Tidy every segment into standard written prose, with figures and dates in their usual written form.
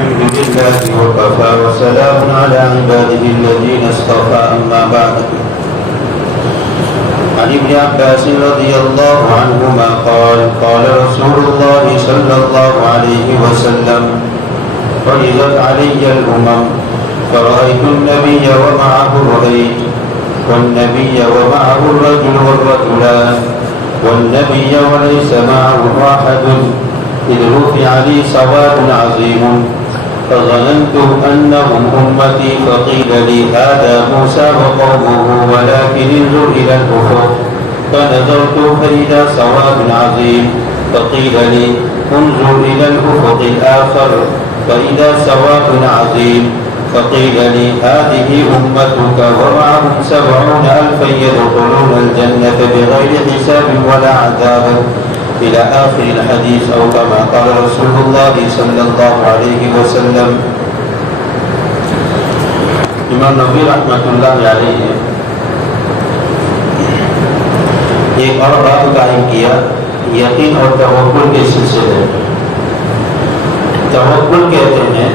الحمد لله وكفى وسلام على عباده الذين اصطفى أما بعد. عن ابن عباس رضي الله عنهما قال قال رسول الله صلى الله عليه وسلم عرضت علي الأمم فرأيت النبي ومعه الرهيج والنبي ومعه الرجل والرجلان والنبي وليس معه أحد إذ رفع لي سواد عظيم فظننت أنهم أمتي فقيل لي هذا موسى وقومه ولكن انظر إلى الأفق فنظرت فإذا سواد عظيم فقيل لي انظر إلى الأفق الآخر فإذا سواد عظيم فقيل لي هذه أمتك ومعهم 70,000 يدخلون الجنة بغير حساب ولا عذاب إلى آخر الحديث أو كما قال رسول الله صلى الله عليه وسلم. امام نووی رحمۃ اللہ علیہ نے ایک اور بات قائم کیا یقین اور توکل کے سلسلے. توکل کہتے ہیں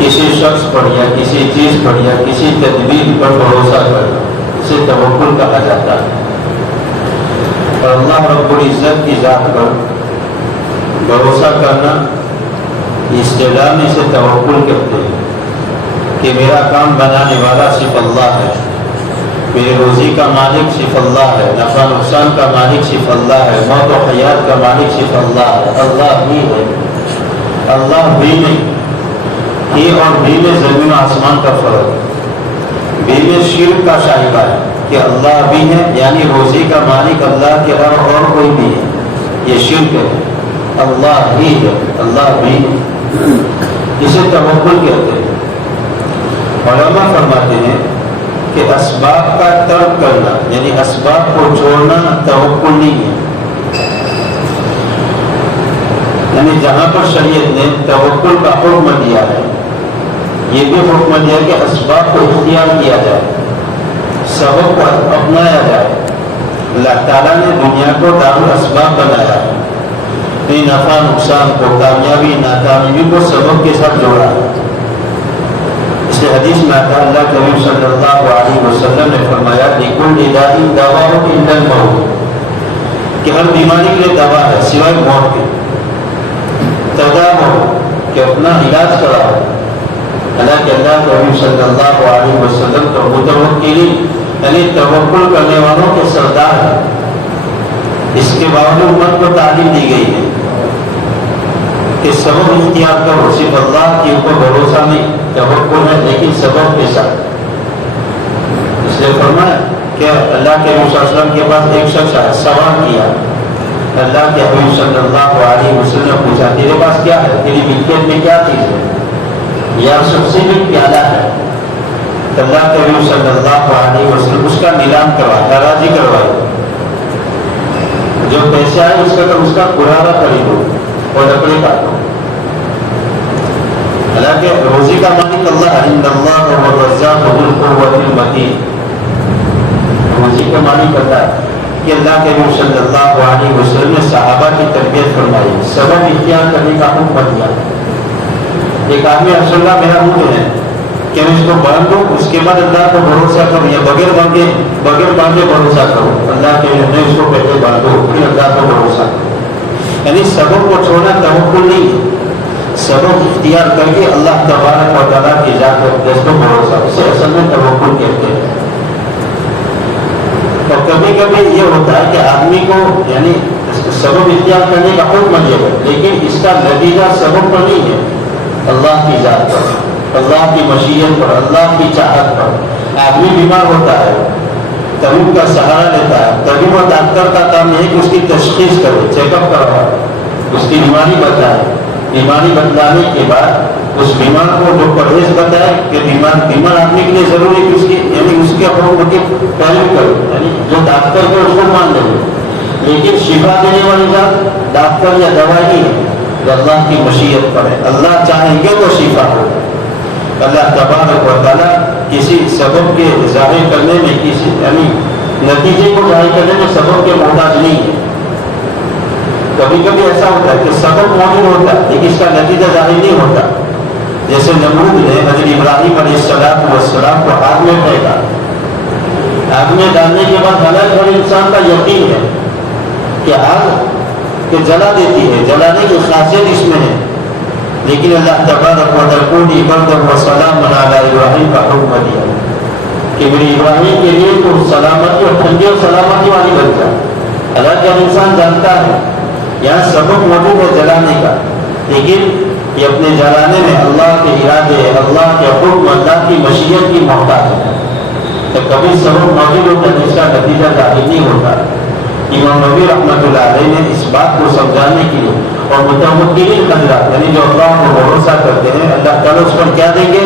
کسی شخص پر یا کسی چیز پر یا کسی تدبیر پر بھروسہ کرنا، اسے توکل کہا جاتا ہے. اور اللہ رب العزت کی ذات پر بھروسہ کرنا اصطلاح میں سے توکل کرتے ہیں کہ میرا کام بنانے والا صرف اللہ ہے، میرے روزی کا مالک صرف اللہ ہے، نفع نقصان کا مالک صرف اللہ ہے، موت و حیات کا مالک صرف اللہ ہے. اللہ بھی ہے، اللہ بھی نہیں. یہ اور بھی میں زمین و آسمان کا فرق ہے. بھی میں شرک کا شائبہ ہے کہ اللہ بھی ہے، یعنی روزی کا مالک اللہ کے علاوہ اور کوئی بھی ہے، یہ شرک ہے. اللہ ہی ہے، اللہ بھی ہے. اسے توکل کہتے ہیں. علماء فرماتے ہیں کہ اسباب کا ترک کرنا یعنی اسباب کو چھوڑنا توکل نہیں ہے. یعنی جہاں پر شریعت نے توکل کا حکم دیا ہے، یہ بھی حکم دیا کہ اسباب کو اختیار کیا جائے، سبب کو اپنایا جائے. اللہ تعالیٰ نے دنیا کو دار الاسباب بنایا ہے، نفع نقصان کو، کامیابی ناکامیابی کو سبب کے ساتھ جوڑا ہے. اس لیے حدیث میں آتا اللہ کریم صلی اللہ علیہ وسلم نے فرمایا لِكُلِّ دَاءٍ دَوَاءٌ إِلَّا الْمَوْتُ کہ ہر بیماری کے لیے دوا ہے سوائے موت کے. تداووا کہ اپنا علاج کراؤ. حالانکہ اللہ کریم صلی اللہ علیہ وسلم تو متوکلین یعنی توکل کرنے والوں کے سردار ہیں. اس کے باوجود امت کو تعلیم دی گئی ہے کہ سبب اختیار کرو، صرف اللہ کے اوپر بھروسہ نہیں. توکل ہے لیکن سبب کے ساتھ. اس لیے فرمایا کہ اللہ کے رسول صلی اللہ علیہ وسلم کے پاس ایک شخص آیا، سوال کیا. اللہ کے حبیب صلی اللہ علیہ وسلم نے پوچھا تیرے پاس کیا ہے، تیری ملکیت میں کیا چیز ہے؟ یا سب سے بھی پیارا ہے. اللہ کے حبیب صلی اللہ علیہ وسلم اس کا نیلام کروایا، حراجی کروائی. جو پیسے آئے اس کا قرارہ خریدو اور لکڑی کاٹو. حالانکہ روزی کا مالک اللہ عند اللہ والرزاق ذو القوة المتین. روزی کا مالک اللہ ہے کہ اللہ کے نبی صلی اللہ علیہ وسلم نے صحابہ کی تربیت فرمائی، سبب اختیار کرنے کا حکم دیا. ایک آدمی رسول اللہ میرا منہ ہے کہ میں اس کو باندھ دوں، اس کے بعد اللہ کو بھروسہ کروں یا بغیر باندھے بھروسہ کروں. اللہ کے میں اس کو پہلے باندھوں پھر اللہ کو بھروسہ کروں. یعنی سبب کو چھوڑنا توکل نہیں ہے، سبب اختیار کر کے اللہ تبارک و تعالیٰ کی ذات پر بھروسہ، اسے اصل میں توکل کہتے ہیں. اور کبھی کبھی یہ ہوتا ہے کہ آدمی کو یعنی سبب اختیار کرنے کا حکم دیا ہے لیکن اس کا نتیجہ سبب پر نہیں ہے، اللہ کی ذات پر، اللہ کی مشیت پر، اللہ کی چاہت پر. آدمی بیمار ہوتا ہے، طبیب کا سہارا لیتا ہے. طبیب اور ڈاکٹر کا کام یہ ہے کہ اس کی تشخیص کرے، چیک اپ کروائے، اس کی بیماری بتائے. بیماری بتلانے کے بعد اس بیمار کو جو پرہیز بتائے کہ بیمار آدمی کے لیے ضروری ہے کہ اس کی یعنی اس کے حکم کی پیروی کرو، یعنی جو ڈاکٹر کو اس کو مان لے. لیکن شفا دینے والی ذات ڈاکٹر یا دوائی ہے جو اللہ کی مشیت پر ہے. اللہ چاہیں گے تو شفا ہو. اللہ تبارک و تعالیٰ کسی سبب کے ظاہر کرنے میں کسی یعنی نتیجے کو ظاہر کرنے میں سبب کے محتاج نہیں ہے. کبھی کبھی ایسا ہوتا ہے کہ سبب موجود ہوتا ہے لیکن اس کا نتیجہ ظاہر نہیں ہوتا. جیسے نمرود نے حضرت ابراہیم علیہ السلام کو آگ میں پھینکا. آگ میں ڈالنے کے بعد حالانکہ ہر انسان کا یقین ہے کہ آگ کہ جلا دیتی ہے، جلانے کی خاصیت اس میں ہے، لیکن اللہ تبارک و تعالی بردم و سلام علی ابراہیم کا حکم دیا کہ میری ابراہیم کے لیے تو سلامتی اور ٹھنڈی اور سلامتی والی بن جائے. حالانکہ ہر انسان جانتا ہے یہاں سبب موجود ہے جلانے کا، لیکن یہ اپنے جلانے میں اللہ کے ارادے، اللہ کے حکم، اللہ کی مشیت کی محتاج ہے. تو کبھی سبب موجود ہوتا ہے جس کا نتیجہ ظاہر نہیں ہوتا. امام نبی رحمۃ اللہ علیہ نے اس بات کو سمجھانے کے لیے اور متوکلین حضرات یعنی جو اللہ کو بھروسہ کرتے ہیں اللہ تعالیٰ اس پر کیا دیں گے؟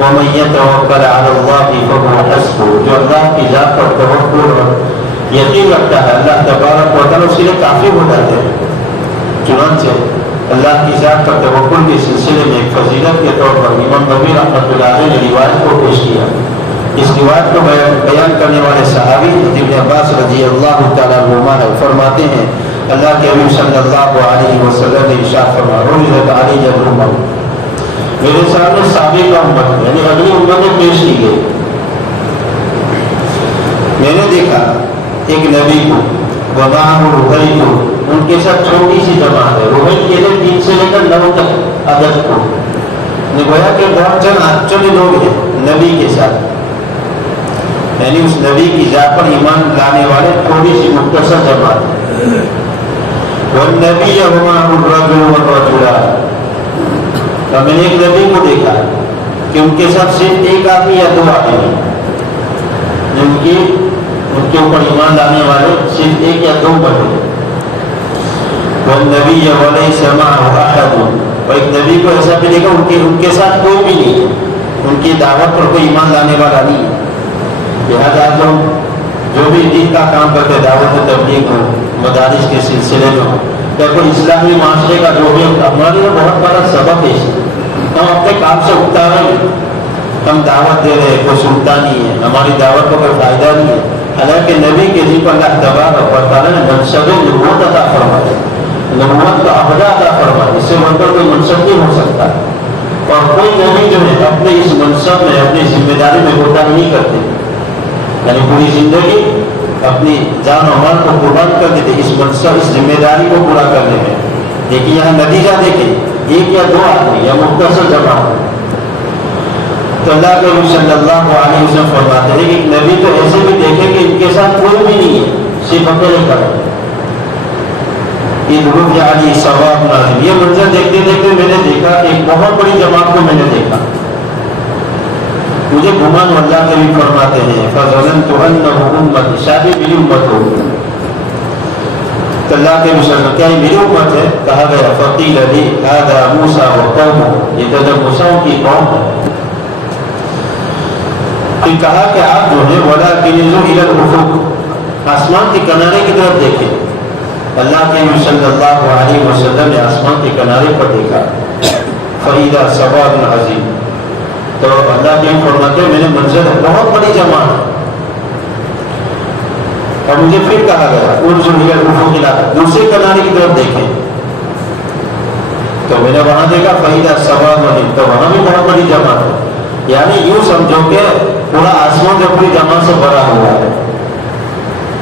وَمَن يَتَوَكَّلْ عَلَى اللَّهِ فَهُوَ حَسْبُهُ. جو اللہ کی ذات پر توکل اور یقین رکھتا ہے اللہ تبارک و تعالیٰ اس کے لیے کافی ہو جاتے ہیں. چنانچہ اللہ کی ذات پر توکل کے سلسلے میں ایک فضیلت کے طور پر امام نبی رحمۃ اللہ علیہ نے روایت کو پیش کیا. اس روایت کو بیان کرنے والے صحابی ابن عباس رضی اللہ تعالیٰ عنہما فرماتے ہیں اللہ کے حبیب صلی اللہ علیہ وسلم نے ارشاد فرمایا میرے سامنے سابقہ امت یعنی اگلی امتیں پیش کی گئی. میں نے دیکھا ایک نبی کو ومعه رہیت ان کے ساتھ چھوٹی سی جماعت ہے. رہیت کے لیے 3 سے لے کر 9 تک عدد کو گویا کہ بہت چند چند لوگ ہیں نبی کے ساتھ، یعنی اس نبی کی ذات پر ایمان لانے والے تھوڑی سی مختصر جماعت ہے. والنبی ومعه الرجل والرجلان. اور میں نے ایک نبی کو دیکھا کہ ان کے ساتھ صرف ایک آدمی یا 2 آدمی جن کے اوپر ایمان لانے والے صرف 1 یا 2 بندے. والنبی وليس معه احد. اور ایک نبی کو ایسا بھی دیکھا ان کے ساتھ کوئی بھی نہیں، ان کی دعوت پر کوئی ایمان لانے والا نہیں ہے. لہٰذا جو بھی دین کا کام کرتے دعوت و تبلیغ ہو، مدارس کے سلسلے میں ہو یا کوئی اسلامی معاشرے کا جو بھی ہمارے لیے بہت بڑا سبق ہے. ہم اپنے کام سے اٹھتا رہے، ہم دعوت دے رہے، کوئی سنتا نہیں ہے، ہماری دعوت کو کوئی فائدہ نہیں ہے. حالانکہ نبی کے دین پر اللہ تبارک و تعالیٰ نے منصب نبوت عطا فرمایا، نبوت کا عہدہ عطا فرمایا، اس سے بڑھ کر کوئی منصب نہیں ہو سکتا. اور کوئی نبی جو ہے اپنے اس منصب میں اپنی ذمہ داری میں کوتاہی نہیں کرتے، یعنی پوری زندگی اپنی جان و مال کو قربان کر دیتے اس منصب اس ذمہ داری کو پورا کرنے میں. لیکن یہاں نتیجہ دیکھیں 1 یا 2 آدمی یا مختصر جماعت. تو اللہ کے نبی صلی اللہ علیہ وسلم فرماتے ہیں کہ ایک نبی تو ایسے بھی دیکھے کہ ان کے ساتھ کوئی بھی نہیں ہے، صرف اکیلے کھڑے. علی ثواب نازل. یہ منظر دیکھتے دیکھتے میں نے دیکھا کہ ایک بہت بڑی جماعت کو میں نے دیکھا. مجھے گمان اللہ کے بھی فرماتے ہیں فَظَنَنْتُ أَنَّهُ أُمَّتِ شاید میری امت ہو. تو اللہ کے مسلم کیا یہ میری امت ہے؟ کہا گیا فَقِيلَ لِي هَذَا مُوسَى وَقَوْمُهُ. یہ تو جب موسیٰ کی قوم ہے. پھر کہا کہ آپ جو ہے وَلَٰكِنِ انظُرْ إِلَى الْأُفُقِ. آسمان کے کنارے کی طرف دیکھیں. اللہ کے نبی صلی اللہ علیہ وسلم نے آسمان کے کنارے پر دیکھا فَإِذَا سَوَادٌ عَظِيمٌ. تو اللہ کے فرماتے ہیں میں نے منظر بہت بڑی جماعت. اور مجھے پھر کہا گیا دوسرے کنارے کی طرف دیکھیں. تو میں نے وہاں دیکھا فَإِذَا سَوَادٌ. تو وہاں بھی بہت بڑی جماعت ہے. یعنی یوں سمجھو کہ پورا آسمان جو پوری جماعت سے بھرا ہوا ہے.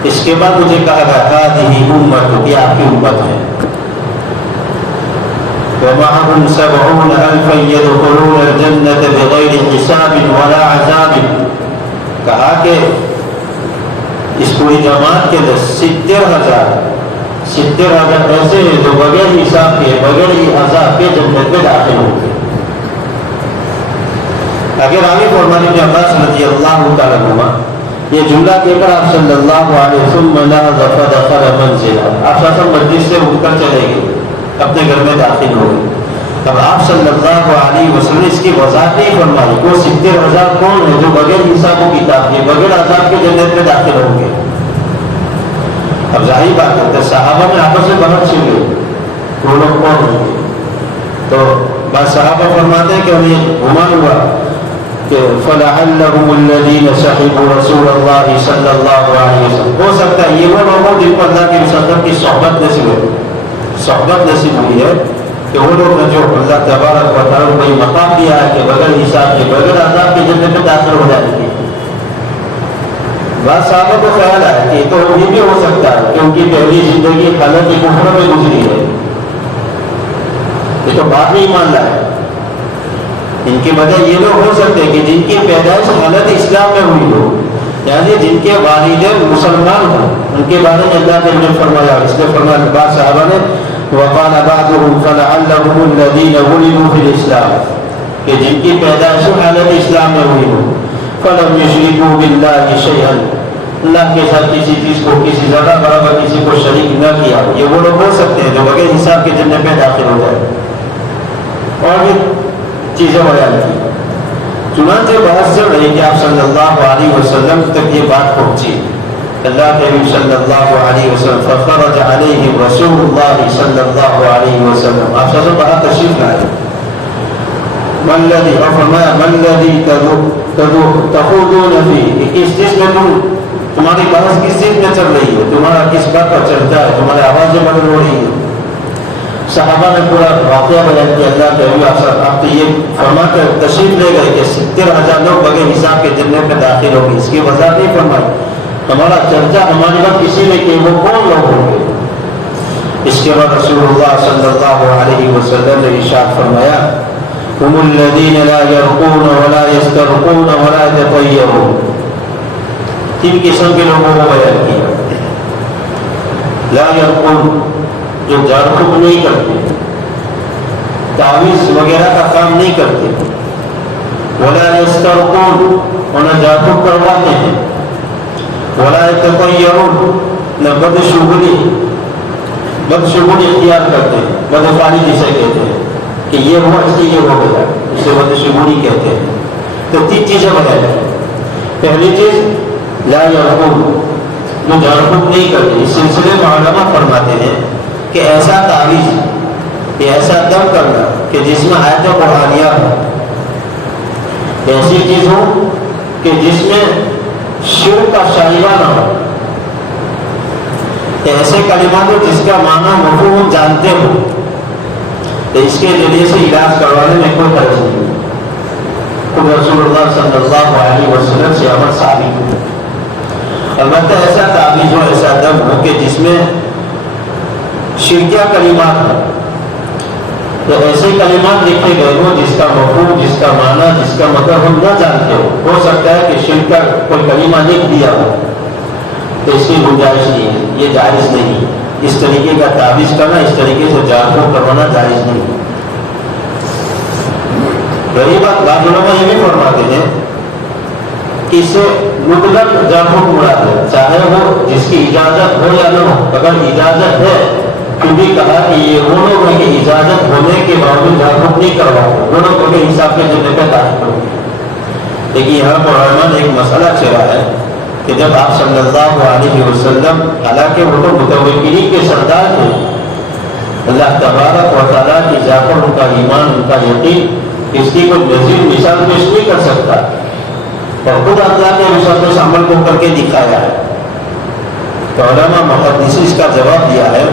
اس کے بعد مجھے کہا گیا هَذِهِ أُمَّتُكَ. یہ آپ کی امت ہے. وَمَعَهُمْ 70 أَلْفًا يَدْخُلُونَ الْجَنَّةَ بِغَيْرِ حِسَابٍ وَلَا عَذَابٍ. کہا کہ اس پوری جماعت کے اندر 70,000 ایسے ہیں جو بغیر حساب کے بغیر عذاب کے جنت میں داخل ہوں گے. اگر آگے فرمانے ابن عباس رضی اللہ تعالیٰ عنہما یہ جملہ کہہ کر آپ صلی اللہ علیہ وسلم دخل منزلہ آپ مجلس سے اٹھ کر چلے گئے، اپنے گھر میں داخل ہو گئے. اب آپ صلی اللہ علیہ وسلم اس کی وضاحت نہیں فرمائی وہ 70,000 کون ہے جو بغیر حساب و کتاب کے بغیر عذاب کے جنت میں داخل ہوں گے. اب ظاہر بات ہے صحابہ میں آپس میں بہت چھڑ گئے وہ لوگ کون ہوں گے. تو بعض صحابہ فرماتے ہیں کہ ہمیں گمان ہوا کہ فَلَعَلَّهُمُ الَّذِينَ صَحِبُوا رَسُولَ اللَّهِ صلی اللہ علیہ وسلم. ہو سکتا ہے یہ وہ لوگ جن کو اللہ کے وسلم کی صحبت نصیب ہوئی. صحبت نصیب ہوئی ہے کہ وہ لوگ جو اللہ تبارک و تعالیٰ کو یہ مقام دیا ہے کہ بغیر حساب کے بغیر عذاب کے جنت میں داخل ہو جائیں گے. بعض صحابہ کو خیال ہے کہ تو یہ بھی ہو سکتا ہے کہ ان کی پہلی زندگی حالت کفر میں گزری ہے، یہ تو بعد میں ایمان لائے. ان کی وجہ یہ لوگ ہو سکتے ہیں کہ جن کی پیدائش حالت اسلام میں ہوئی ہو، یعنی جن کے والدین مسلمان ہوں، ان کے بارے میں اللہ نے فرمایا. اس لیے فرمایا بعض صحابہ نے وقال بعضهم فلعلهم الذين ولدوا في الاسلام، کہ جن کی پیدائش حالت اسلام میں ہوئی ہو، فلم يشركوا بالله شيئا، اللہ کے ساتھ کسی چیز کو کسی ذرہ برابر کسی کو شریک نہ کیا، یہ وہ لوگ ہو سکتے ہیں جو بغیر حساب کے جنت میں داخل ہو جائے. اور بھی چیزیں بیان کی. چنانچہ بحث چل رہی کہ آپ صلی اللہ علیہ وسلم تک یہ بات پہنچی. اللہ کے نبی صلی اللہ علیہ وسلم فخرج علیہ رسول اللہ صلی اللہ علیہ وسلم، آپ سب بڑا تشریف لائے. ملذی اور فرمایا ملذی تخوضون فیہ، کس چیز میں تمہاری بحث کس چیز میں چل رہی ہے، تمہارا کس بات پر چلتا ہے، تمہاری آوازیں بدل ہو رہی ہیں. صحابہ نے پورا واقعہ بیان کیا. اللہ کے نبی آپ تو یہ فرما کر تشریف لے گئے کہ 70,000 لوگ بغیر حساب کے جنت میں داخل ہوں گے. اس کی وضاحت نہیں فرمائی. ہمارا چرچا ہماری بات کسی نے کہ وہ کون لوگ ہوں گے. اس کے بعد رسول اللہ صلی اللہ علیہ وسلم نے ارشاد فرمایا هم الذين لا يرقون ولا يسترقون ولا يتطيرون. 3 قسم کے لوگوں کو بیان کیا. لا يرقون، جو جھاڑ پھونک نہیں کرتے، تعویذ وغیرہ کا کام نہیں کرتے. ولا يسترقون، اور نہ جھاڑ پھونک کرواتے ہیں. ولا يتطيرون، نہ بدشگونی اختیار کرتے ہیں. بدفعلی جسے کہتے ہیں کہ یہ ہوا اس لیے یہ ہو گیا، اسے بدشگونی کہتے ہیں. تو 3 چیزیں بتائیں. پہلی چیز لا يرقون، جو جھاڑ پھونک نہیں کرتے. اس سلسلے میں علماء فرماتے ہیں کہ ایسا تعویذ، ایسا دم کرنا کہ جس میں آیت قرآنیہ ہو، ایسی چیز ہو کہ جس میں شرک کا شائبہ نہ ہو، ایسے کلمات ہو جس کا معنی مفہوم جانتے ہو، تو اس کے ذریعے سے علاج کروانے میں کوئی حرج نہیں. خود رسول اللہ صلی اللہ علیہ وسلم سے عمل ثابت ہو. البتہ ایسا تعویذ ہو، ایسا دم ہو کہ جس میں شرکیہ کلمات ہو، تو ایسے کلمات لکھے گئے ہو جس کا مفہوم، جس کا معنی، جس کا مطلب ہم نہ جانتے ہو سکتا ہے کہ شرک کا کوئی کلمہ لکھ دیا ہو، تو اس کی گنجائش نہیں ہے، یہ جائز نہیں. اس طریقے کا تعویذ کرنا، اس طریقے سے جھاڑ پھونک کروانا جائز نہیں. رہی بات، بعض علماء یہ بھی فرماتے ہیں کہ اس سے مطلق جھاڑ پھونک مراد ہے، چاہے وہ جس کی اجازت ہو یا نہ ہو. اگر اجازت ہے تو بھی کہا کہ یہ وہ لوگ ہیں کہ اجازت ہونے کے باوجود جھاڑ پھونک نہیں کرواتے، وہ لوگ کے حساب کے جنت میں داخل ہوں گے. لیکن یہاں پر علماء نے ایک مسئلہ چھیڑا ہے کہ جب آپ صلی اللہ علیہ وسلم، حالانکہ وہ تو متوکلین کے سردار تھے، اللہ تبارک و تعالیٰ کی ذات پر ان کا ایمان، ان کا یقین، اس کی کوئی نظیر مثال پیش نہیں کر سکتا، اور خود اللہ کے اس عمل کو کر کے دکھایا ہے. تو علماء محدثین اس کا جواب دیا ہے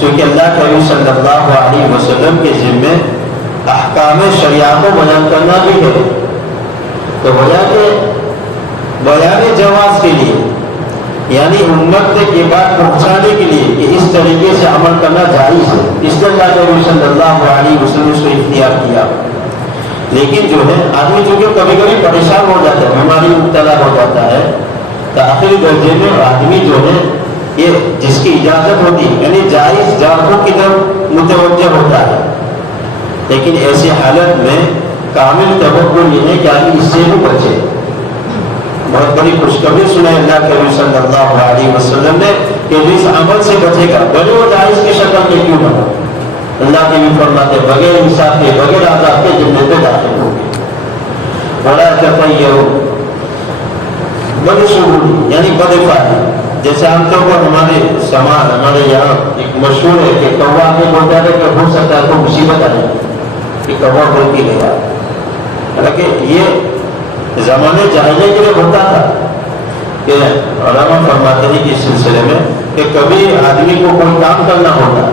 چونکہ اللہ کے نبی صلی اللہ علیہ وسلم کے ذمے احکام شریعت کو بیان کرنا بھی ہے. تو وجہ کہ بیان جواز کے لیے، یعنی امت تک یہ بات پہنچانے کے لیے کہ اس طریقے سے عمل کرنا جائز ہے، اس لیے اللہ کے نبی صلی اللہ علیہ وسلم اس کو اختیار کیا. لیکن جو ہے آدمی جو کہ کبھی کبھی پریشان ہو جاتا ہے، بیماری مبتلا ہو جاتا ہے، تو آخری درجے میں آدمی جو ہے یہ جس کی اجازت ہوتی ہے یعنی جائز جھاڑ پھونک کی طرف متوجہ ہوتا ہے. لیکن ایسی حالت میں کامل توقع یہ ہے کہ آدمی اس سے بھی بچے. بہت بڑی خوشخبری سنائے اللہ کے نبی صلی اللہ علیہ وسلم نے کہ اس عمل سے بچے گا، بھلے وہ جائز کی شکل میں کیوں نہ ہو. اللہ کے بھی فرماتے بغیر حساب کے، بغیر عذاب کے جنت میں داخل ہوں گے. ولا تطیروا، بدشگونی یعنی بدفعلی. جیسے عام طور پر ہمارے یہاں ایک مشہور ہے کہ کوا کے بولتا ہے کہ ہو سکتا ہے تو مصیبت آ جائے کہ کوا بول کے گیا. حالانکہ یہ زمانے جاہلیت کے لیے ہوتا تھا کہ علماء فرماتے ہیں کہ اس سلسلے میں کہ کبھی آدمی کو کوئی کام کرنا ہوتا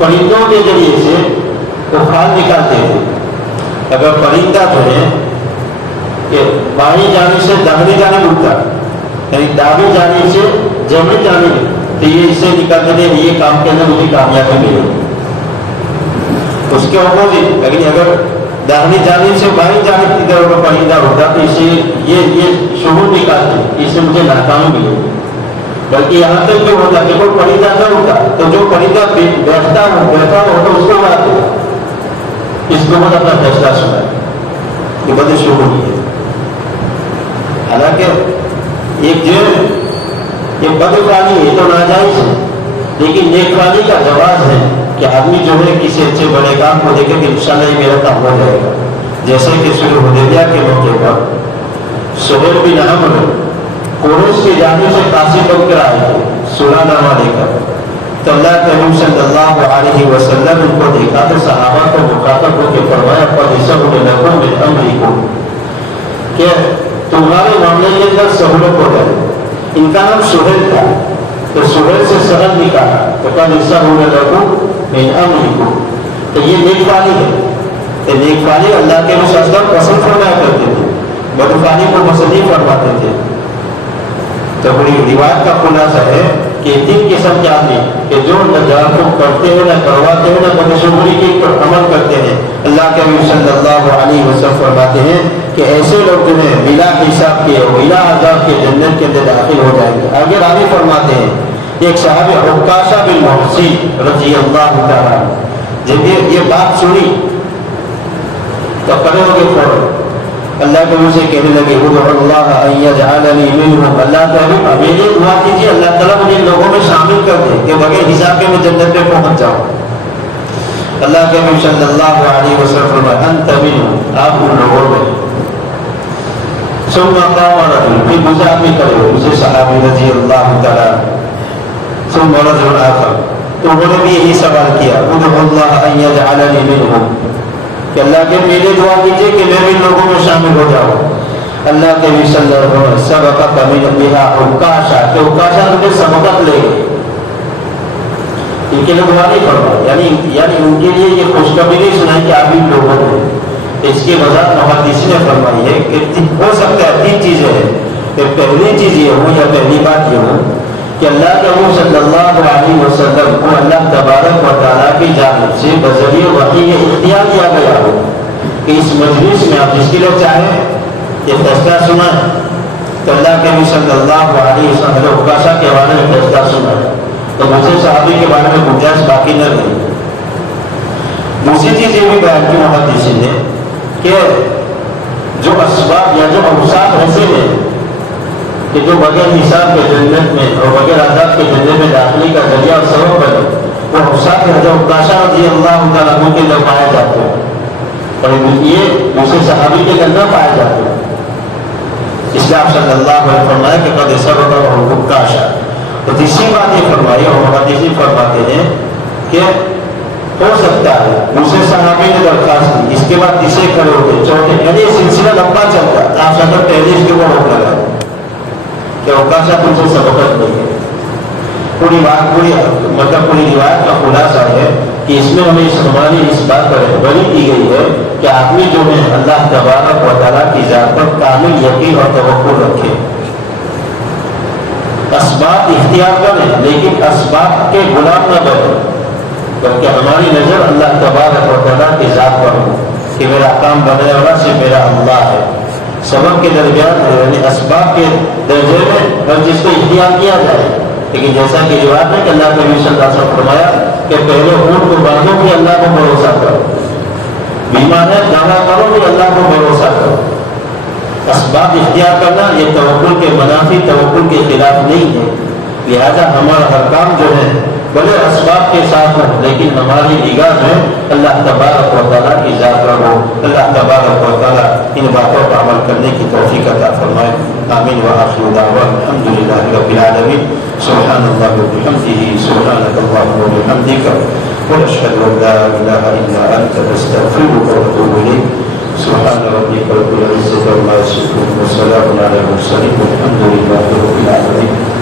پرندوں کے ذریعے سے وہ کھال نکالتے تھے. اگر پرندہ جو ہے کہ بائیں جانب سے داہنی جانب اٹھتا یعنی داہنی جانب سے جمنی جانب تو یہ اس سے نکالتے تھے یہ کام کے اندر مجھے کامیابی ملے. اس کے اپوزٹ اگر داہنی جانب سے بائیں جانب کی طرف پرندہ ہوتا تو اسے یہ شعور نکالتے اس سے مجھے ناکامی ملے. بلکہ یہاں تک جو ہوتا کہ کوئی پرندہ نہ ہوتا تو جو پرندہ بیٹھتا ہو تو اس کو اڑاتے. اس کو بہت اپنا فیصلہ سنا یہ بد شعور ہے. حالانکہ ایک جو یہ بدفعلی ہے تو ناجائز ہے لیکن نیکفعلی کا جواز ہے کہ آدمی جو ہے کسی اچھے بڑے کام کو دیکھے کہ انشاءاللہ یہ میرا کام ہو جائے گا. جیسے کہ صلح حدیبیہ کے موقع پر سہیل بن عمرو قریش کی جانب سے قاصد بن کر آئے تھے صلح نامہ لے کر. تو اللہ کے نبی صلی اللہ علیہ وسلم ان کو دیکھا تو صحابہ کو مخاطب ہو کے فرمایا فَلْيَسْتَغْفِرْ لَكُمْ مِنْ أَمْرِكُمْ کہ تمہارے معاملے کے اندر سہولت ہو جائے. ان کا نام سہیل تھا تو سہیل سے سہل نکالا تو فَلْيَسْتَغْفِرْ لَكُمْ مِنْ أَمْرِكُمْ. تو یہ نیکفعلی ہے. تو نیکفعلی اللہ کے رسول صلی اللہ علیہ وسلم پسند فرمایا کرتے تھے, بدفعلی کو پسند نہیں فرماتے تھے. تو بڑی روایت کا خلاصہ ہے کہ تین قسم کے آدمی کہ جو نجات کو کرتے ہیں نہ کرواتے ہیں نہ بدشگری کے عمل کرتے ہیں. اللہ کے نبی صلی اللہ علیہ وسلم فرماتے ہیں کہ ایسے لوگ جو ہیں بلا حساب کے بلا عذاب کے جنت کے اندر داخل ہو جائیں گے. آگے راوی فرماتے ہیں ایک صحابی عکاشہ بن محصن رضی اللہ تعالیٰ جب یہ بات سنی تو کھڑے ہو گئے فوراً اللہ کے منہ سے کہنے لگے ادعوا اللہ ان یجعلنی منہم. اللہ تعالیٰ میرے دعا کیجیے اللہ تعالیٰ مجھے لوگوں میں شامل کر دے کہ بغیر حساب کے میں جنت میں پہنچ جاؤں. اللہ کے نبی صلی اللہ علیہ وسلم فرمایا انت منہم, آپ ان لوگوں میں. ثم قام رجل, پھر دوسرا آدمی کھڑے ہوئے دوسرے صحابی رضی اللہ تعالیٰ. ثم رجل آخر, تو انہوں نے بھی یہی سوال کیا ادعوا اللہ ان یجعلنی منہم کہ اللہ کے میرے دعا کیجیے کہ میں بھی لوگوں میں شامل ہو جاؤں. اللہ کے نبی صلی اللہ علیہ وسلم سبقت من بها عکاشہ کہ عکاشہ تمہیں سبقت لے گئے. ان کے لیے دعا نہیں فرمائی یعنی ان کے لیے یہ خوشخبری نہیں سنائی کہ آپ ان لوگوں میں. اس کی وضاحت محدثین نے فرمائی ہے کہ ہو سکتا ہے تین چیزیں ہیں کہ پہلی چیز یہ ہو یا پہلی بات یہ ہو کہ اللہ کے نبی صلی اللہ علیہ وسلم کو اللہ تبارک و تعالیٰ کی جانب سے بذریعہ وحی یہ اختیار دیا گیا ہو کہ اس مجلس میں آپ جس کے لیے چاہیں یہ فیصلہ سنا تو اللہ کے نبی صلی اللہ علیہ وسلم عکاشہ کے بارے میں فیصلہ سنا تو دوسرے صحابی کے بارے میں گنجائش باقی نہ رہی. دوسری چیز یہ بھی بیان کی محدثین نے کہ جو اسباب یا جو اوصاف ایسے ہیں کہ جو بغیر حساب کے جنت میں اور بغیر عذاب کے جنت میں داخلی کا ذریعہ اور سبب بنے وہ اوصاف حضرت عکاشہ رضی اللہ تعالیٰ عنہ کے اندر پائے جاتے ہیں اور یہ دوسرے صحابی کے اندر پائے جاتے ہیں. اس لیے آپ صلی اللہ علیہ وسلم فرمایا کہ قد سبق عکاشہ. تو تیسری بات یہ فرمائی اور محدثین فرماتے ہیں کہ ہو سکتا ہے دوسرے صحابی نے درخواست کی اس کے بعد تیسرے کھڑے ہوتے چوتھے یعنی یہ سلسلہ لمبا چلتا ہے. آپ صلی پہلے اس کے اوپر روک لگا کہ عکاشہ تم سے سبقت نہیں ہے. پوری روایت کا خلاصہ ہے کہ اس میں ہمیں ہماری اس بات پر رہبری کی گئی ہے کہ آدمی جو ہے اللہ تبارک و تعالیٰ کی ذات پر کامل یقین اور توقع رکھے. اسباب اختیار کریں لیکن اسباب کے غلام نہ بنے بلکہ ہماری نظر اللہ تبارک و تعالیٰ کی ذات پر ہو کہ میرا کام بنانے والا صرف میرا اللہ ہے. سبب کے درمیان یعنی اسباب کے درجے میں ہر چیز کو اختیار کیا جائے لیکن جیسا کہ روایت ہے کہ اللہ کے نبی صلی اللہ علیہ وسلم فرمایا کہ پہلے اونٹ کو باندھو کہ اللہ کو بھروسہ کرو, بیمار ہے دعویٰ کرو کہ اللہ کو بھروسہ کرو. اسباب اختیار کرنا یہ توکل کے منافی توکل کے خلاف نہیں ہے. لہذا ہمارا ہر کام جو ہے بڑے اسباب کے ساتھ ہو لیکن ہماری نگاہ میں اللہ تبارک و تعالیٰ کی ذات پر ہو. اللہ تبارک و تعالیٰ ان باتوں پر عمل کرنے کی توفیق عطا فرمائے. آمین وآخر دعوانا الحمد للہ رب العالمین. سبحان اللہ وبحمدہ سبحانک اللہم وبحمدک ونشہد ان لا الہ الا انت نستغفرک ونتوب الیک. سبحان ربک رب العزة عما یصفون وسلام علی المرسلین والحمد للہ رب العالمین.